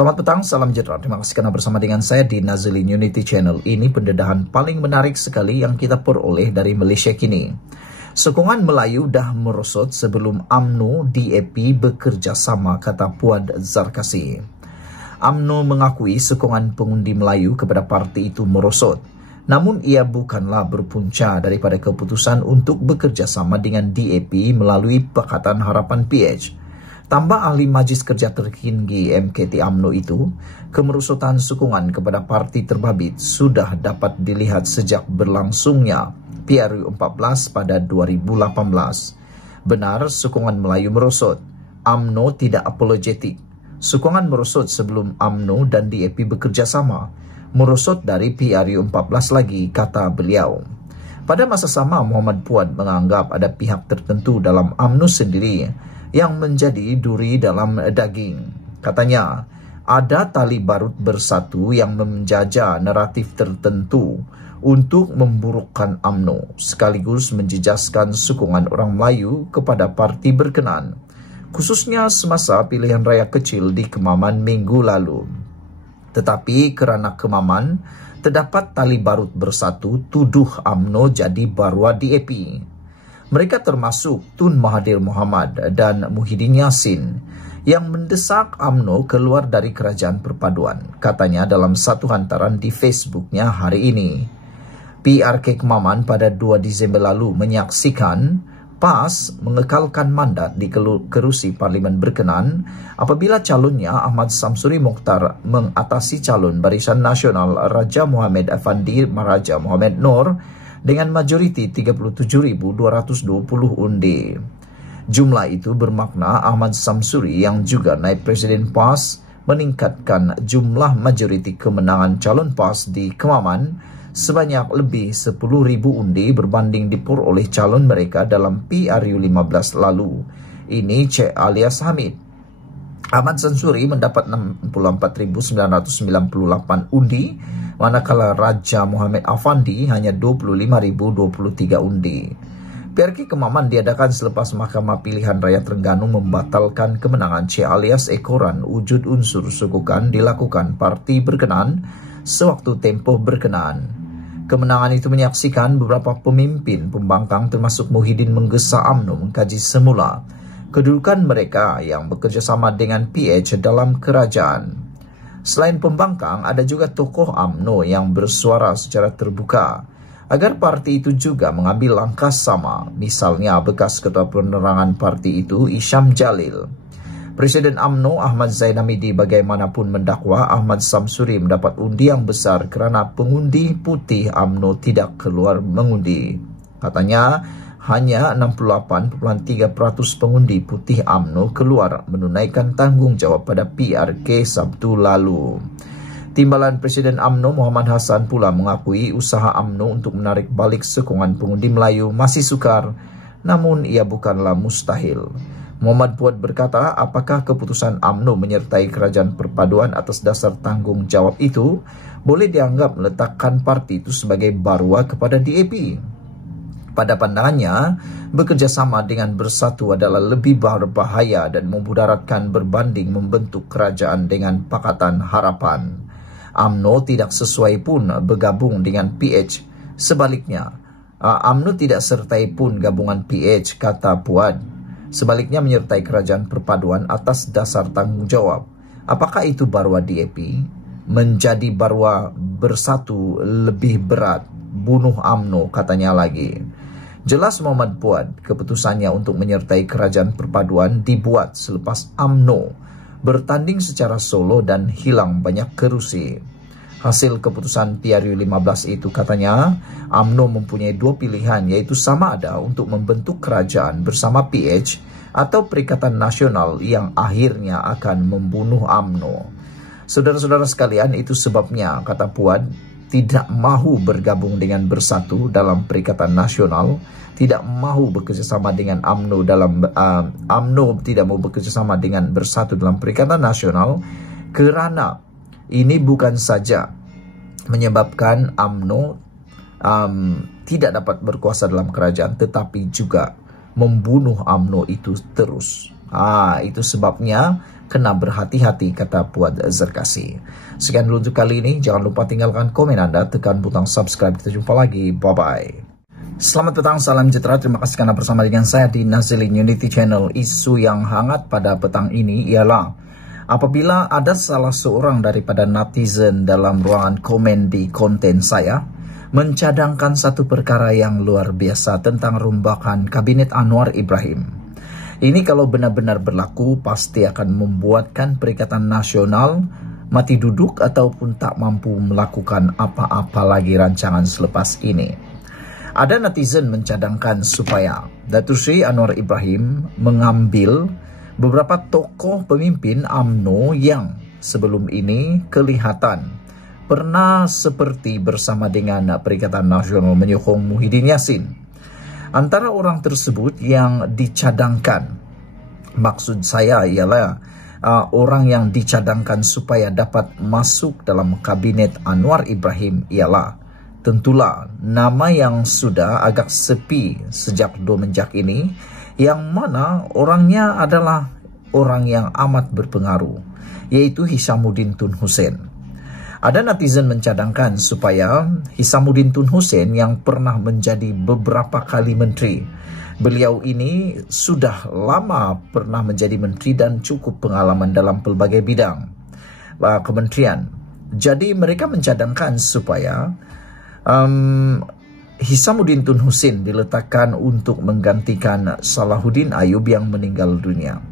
Selamat petang, salam sejahtera. Terima kasih karena bersama dengan saya di Nazilin Unity Channel. Ini pendedahan paling menarik sekali yang kita peroleh dari Malaysia kini. Sokongan Melayu dah merosot sebelum UMNO DAP bekerja sama, kata Puan Zarkasi. UMNO mengakui sokongan pengundi Melayu kepada parti itu merosot. Namun ia bukanlah berpunca daripada keputusan untuk bekerja sama dengan DAP melalui Pakatan Harapan PH. Tambah ahli Majlis Kerja Tertinggi MKT UMNO itu, kemerosotan sokongan kepada parti terbabit sudah dapat dilihat sejak berlangsungnya PRU 14 pada 2018. Benar, sokongan Melayu merosot. UMNO tidak apologetik. Sokongan merosot sebelum UMNO dan DAP bekerja sama. Merosot dari PRU 14 lagi, kata beliau. Pada masa sama, Muhammad Puan menganggap ada pihak tertentu dalam UMNO sendiri yang menjadi duri dalam daging. Katanya, ada tali barut bersatu yang menjajah naratif tertentu untuk memburukkan UMNO, sekaligus menjejaskan sokongan orang Melayu kepada parti berkenaan, khususnya semasa pilihan raya kecil di Kemaman minggu lalu. Tetapi kerana Kemaman, terdapat tali barut bersatu tuduh UMNO jadi barua DAP. Mereka termasuk Tun Mahathir Mohamad dan Muhyiddin Yassin yang mendesak UMNO keluar dari kerajaan perpaduan, katanya dalam satu hantaran di Facebooknya hari ini. PRK Kemaman pada 2 Disember lalu menyaksikan PAS mengekalkan mandat di kerusi parlimen berkenaan apabila calonnya Ahmad Samsuri Mokhtar mengatasi calon Barisan Nasional Raja Mohamed Effendi Raja Mohamed Noor dengan majoriti 37.220 undi. Jumlah itu bermakna Ahmad Samsuri yang juga naib Presiden PAS meningkatkan jumlah majoriti kemenangan calon PAS di Kemaman sebanyak lebih 10.000 undi berbanding diperoleh calon mereka dalam PRU 15 lalu. Ini Cik alias Hamid. Ahmad Samsuri mendapat 64.998 undi, manakala Raja Mohamed Effendi hanya 25.023 undi. PRK Kemaman diadakan selepas Mahkamah Pilihan Raya Terengganu membatalkan kemenangan Cik alias Ekoran wujud unsur sokongan dilakukan parti berkenaan sewaktu tempoh berkenaan. Kemenangan itu menyaksikan beberapa pemimpin pembangkang termasuk Muhyiddin menggesa UMNO mengkaji semula kedudukan mereka yang bekerja sama dengan PH dalam kerajaan. Selain pembangkang, ada juga tokoh UMNO yang bersuara secara terbuka agar parti itu juga mengambil langkah sama. Misalnya bekas Ketua Penerangan parti itu, Isham Jalil. Presiden UMNO Ahmad Zainamidi bagaimanapun mendakwa Ahmad Samsuri mendapat undi yang besar kerana pengundi putih UMNO tidak keluar mengundi. Katanya, hanya 68.3% pengundi putih UMNO keluar menunaikan tanggungjawab pada PRK Sabtu lalu. Timbalan Presiden UMNO Muhammad Hassan pula mengakui usaha UMNO untuk menarik balik sokongan pengundi Melayu masih sukar, namun ia bukanlah mustahil. Muhammad Puan berkata, apakah keputusan UMNO menyertai kerajaan perpaduan atas dasar tanggungjawab itu boleh dianggap meletakkan parti itu sebagai barua kepada DAP? Pada pandangannya, bekerjasama dengan bersatu adalah lebih berbahaya dan memudaratkan berbanding membentuk kerajaan dengan Pakatan Harapan. UMNO tidak sesuai pun bergabung dengan PH. Sebaliknya, UMNO tidak sertai pun gabungan PH, kata Puan. Sebaliknya menyertai kerajaan perpaduan atas dasar tanggungjawab. Apakah itu barua DAP? Menjadi barua bersatu lebih berat. Bunuh UMNO, katanya lagi. Jelas Muhammad Puan, keputusannya untuk menyertai kerajaan perpaduan dibuat selepas UMNO bertanding secara solo dan hilang banyak kerusi. Hasil keputusan PRU 15 itu, katanya, UMNO mempunyai dua pilihan, yaitu sama ada untuk membentuk kerajaan bersama PH atau Perikatan Nasional yang akhirnya akan membunuh UMNO. Saudara-saudara sekalian, itu sebabnya, kata Puan, tidak mahu bergabung dengan bersatu dalam Perikatan Nasional, tidak mahu bekerjasama dengan UMNO dalam UMNO tidak mahu bekerjasama dengan bersatu dalam Perikatan Nasional kerana ini bukan saja menyebabkan UMNO tidak dapat berkuasa dalam kerajaan, tetapi juga membunuh UMNO itu terus. Itu sebabnya kena berhati-hati, kata Puad Zarkasi. Sekian dulu untuk kali ini. Jangan lupa tinggalkan komen Anda, tekan butang subscribe. Kita jumpa lagi. Bye-bye. Selamat petang, salam sejahtera. Terima kasih karena bersama dengan saya di Nazilin Unity Channel. Isu yang hangat pada petang ini ialah apabila ada salah seorang daripada netizen dalam ruangan komen di konten saya mencadangkan satu perkara yang luar biasa tentang rombakan Kabinet Anwar Ibrahim. Ini kalau benar-benar berlaku pasti akan membuatkan Perikatan Nasional mati duduk ataupun tak mampu melakukan apa-apa lagi rancangan selepas ini. Ada netizen mencadangkan supaya Datuk Seri Anwar Ibrahim mengambil beberapa tokoh pemimpin UMNO yang sebelum ini kelihatan pernah seperti bersama dengan Perikatan Nasional menyokong Muhyiddin Yassin. Antara orang tersebut yang dicadangkan, maksud saya ialah orang yang dicadangkan supaya dapat masuk dalam Kabinet Anwar Ibrahim ialah tentulah nama yang sudah agak sepi sejak semenjak ini, yang mana orangnya adalah orang yang amat berpengaruh, yaitu Hishamuddin Tun Hussein. Ada netizen mencadangkan supaya Hishamuddin Tun Hussein yang pernah menjadi beberapa kali menteri, beliau ini sudah lama pernah menjadi menteri dan cukup pengalaman dalam pelbagai bidang kementerian. Jadi mereka mencadangkan supaya Hishamuddin Tun Hussein diletakkan untuk menggantikan Salahuddin Ayub yang meninggal dunia.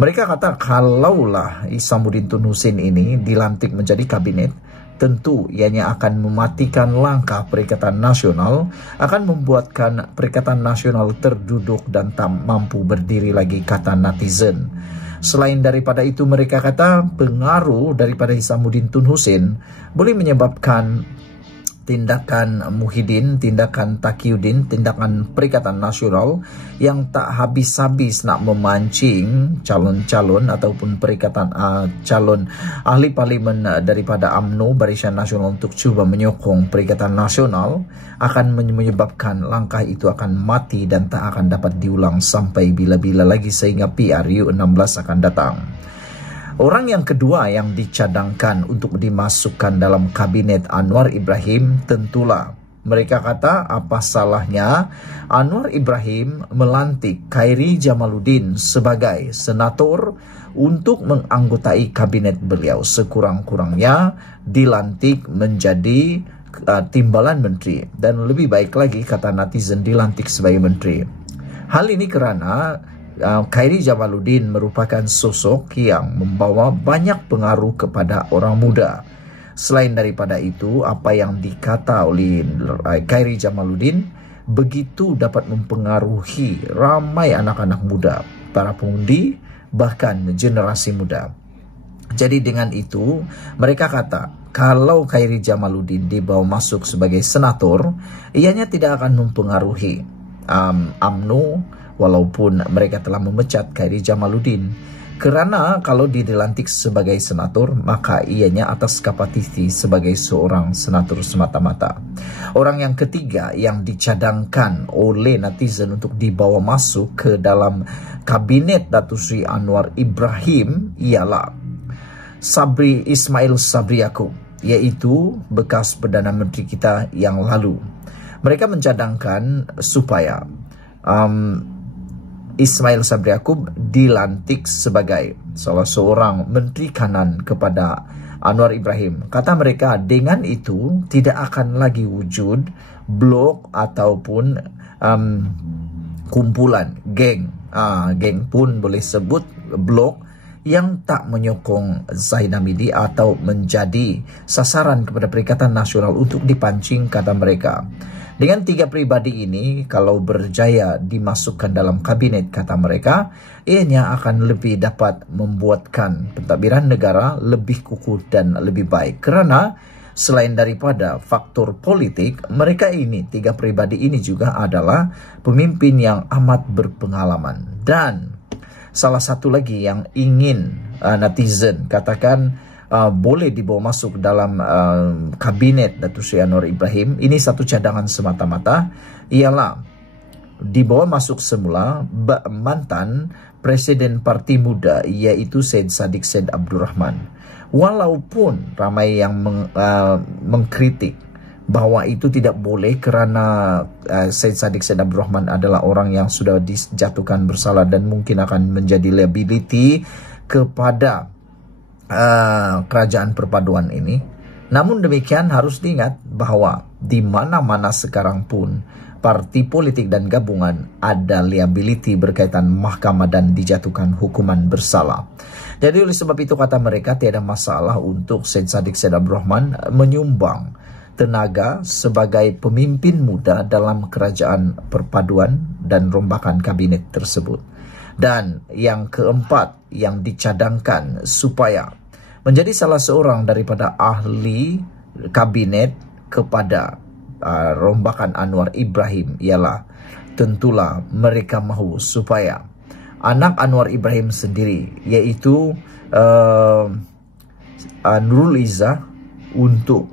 Mereka kata kalaulah Hishamuddin Tun Hussein ini dilantik menjadi kabinet, tentu ianya akan mematikan langkah Perikatan Nasional, akan membuatkan Perikatan Nasional terduduk dan tak mampu berdiri lagi, kata netizen. Selain daripada itu, mereka kata pengaruh daripada Hishamuddin Tun Hussein boleh menyebabkan tindakan Muhyiddin, tindakan Taqiyuddin, tindakan Perikatan Nasional yang tak habis-habis nak memancing calon-calon ataupun calon ahli parlimen daripada UMNO, Barisan Nasional, untuk cuba menyokong Perikatan Nasional, akan menyebabkan langkah itu akan mati dan tak akan dapat diulang sampai bila-bila lagi sehingga PRU 16 akan datang. Orang yang kedua yang dicadangkan untuk dimasukkan dalam Kabinet Anwar Ibrahim, tentulah mereka kata apa salahnya Anwar Ibrahim melantik Khairi Jamaluddin sebagai senator untuk menganggotai kabinet beliau. Sekurang-kurangnya dilantik menjadi timbalan menteri, dan lebih baik lagi, kata netizen, dilantik sebagai menteri. Hal ini karena Khairi Jamaluddin merupakan sosok yang membawa banyak pengaruh kepada orang muda. Selain daripada itu, apa yang dikata oleh Khairi Jamaluddin begitu dapat mempengaruhi ramai anak-anak muda, para pengundi, bahkan generasi muda. Jadi dengan itu, mereka kata kalau Khairi Jamaluddin dibawa masuk sebagai senator, ianya tidak akan mempengaruhi UMNO, walaupun mereka telah memecat Khairi Jamaluddin. Kerana kalau dia dilantik sebagai senator, maka ianya atas kapasiti sebagai seorang senator semata-mata. Orang yang ketiga yang dicadangkan oleh netizen untuk dibawa masuk ke dalam Kabinet Datuk Seri Anwar Ibrahim ialah Ismail Sabri Yaakob, iaitu bekas Perdana Menteri kita yang lalu. Mereka mencadangkan supaya Ismail Sabri Yaakob dilantik sebagai salah seorang menteri kanan kepada Anwar Ibrahim. Kata mereka, dengan itu tidak akan lagi wujud blok ataupun kumpulan geng. Geng pun boleh sebut blok yang tak menyokong Zainamidi atau menjadi sasaran kepada Perikatan Nasional untuk dipancing, kata mereka. Dengan tiga pribadi ini, kalau berjaya dimasukkan dalam kabinet, kata mereka, ianya akan lebih dapat membuatkan pentadbiran negara lebih kukuh dan lebih baik. Kerana selain daripada faktor politik, mereka ini, tiga pribadi ini juga adalah pemimpin yang amat berpengalaman. Dan salah satu lagi yang ingin netizen katakan boleh dibawa masuk dalam kabinet Datuk Seri Anwar Ibrahim, ini satu cadangan semata-mata, ialah dibawa masuk semula mantan Presiden Parti Muda, yaitu Syed Saddiq Said Abdurrahman. Walaupun ramai yang mengkritik bahwa itu tidak boleh kerana Syed Saddiq Said Abdurrahman adalah orang yang sudah dijatuhkan bersalah dan mungkin akan menjadi liability kepada kerajaan perpaduan ini. Namun demikian harus diingat bahwa di mana-mana sekarang pun parti politik dan gabungan ada liability berkaitan mahkamah dan dijatuhkan hukuman bersalah. Jadi oleh sebab itu kata mereka tiada masalah untuk Syed Saddiq Said Abdurrahman menyumbang tenaga sebagai pemimpin muda dalam kerajaan perpaduan dan rombakan kabinet tersebut. Dan yang keempat yang dicadangkan supaya menjadi salah seorang daripada ahli kabinet kepada rombakan Anwar Ibrahim ialah tentulah mereka mahu supaya anak Anwar Ibrahim sendiri, yaitu Nurul Izzah, untuk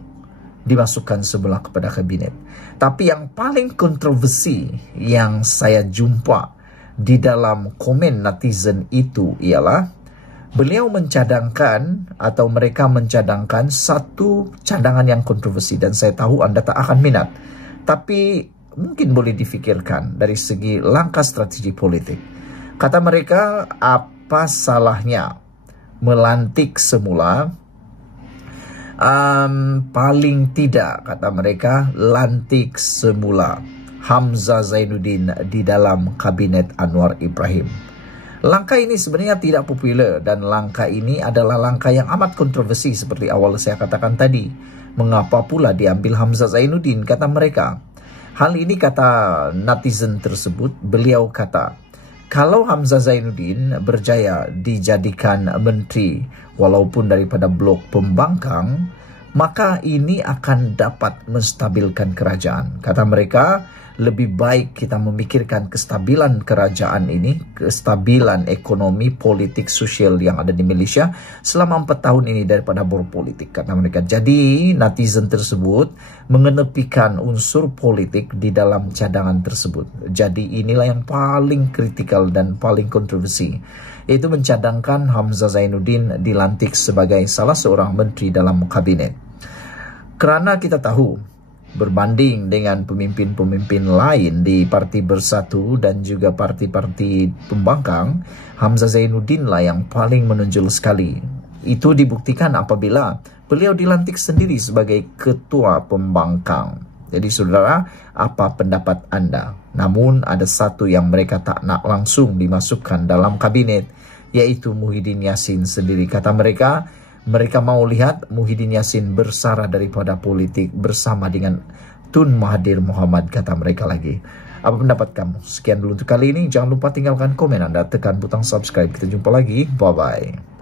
dimasukkan sebelah kepada kabinet. Tapi yang paling kontroversi yang saya jumpa di dalam komen netizen itu ialah beliau mencadangkan atau mereka mencadangkan satu cadangan yang kontroversi, dan saya tahu anda tak akan minat, tapi mungkin boleh difikirkan dari segi langkah strategi politik. Kata mereka, apa salahnya melantik semula, paling tidak kata mereka lantik semula Hamzah Zainuddin di dalam kabinet Anwar Ibrahim. Langkah ini sebenarnya tidak popular dan langkah ini adalah langkah yang amat kontroversi seperti awal saya katakan tadi. Mengapa pula diambil Hamzah Zainuddin, kata mereka. Hal ini kata netizen tersebut, beliau kata, kalau Hamzah Zainuddin berjaya dijadikan menteri walaupun daripada blok pembangkang, maka ini akan dapat menstabilkan kerajaan. Kata mereka, lebih baik kita memikirkan kestabilan kerajaan ini, kestabilan ekonomi, politik, sosial yang ada di Malaysia selama 4 tahun ini daripada berpolitik, kata mereka. Jadi netizen tersebut mengenepikan unsur politik di dalam cadangan tersebut. Jadi inilah yang paling kritikal dan paling kontroversi, yaitu mencadangkan Hamzah Zainuddin dilantik sebagai salah seorang menteri dalam kabinet. Kerana kita tahu berbanding dengan pemimpin-pemimpin lain di Parti Bersatu dan juga parti-parti pembangkang, Hamzah Zainuddin lah yang paling menonjol sekali. Itu dibuktikan apabila beliau dilantik sendiri sebagai ketua pembangkang. Jadi saudara, apa pendapat anda? Namun ada satu yang mereka tak nak langsung dimasukkan dalam kabinet, yaitu Muhyiddin Yassin sendiri. Kata mereka mau lihat Muhyiddin Yassin bersara daripada politik bersama dengan Tun Mahathir Mohamad, kata mereka lagi. Apa pendapat kamu? Sekian dulu untuk kali ini. Jangan lupa tinggalkan komen anda, tekan butang subscribe. Kita jumpa lagi. Bye-bye.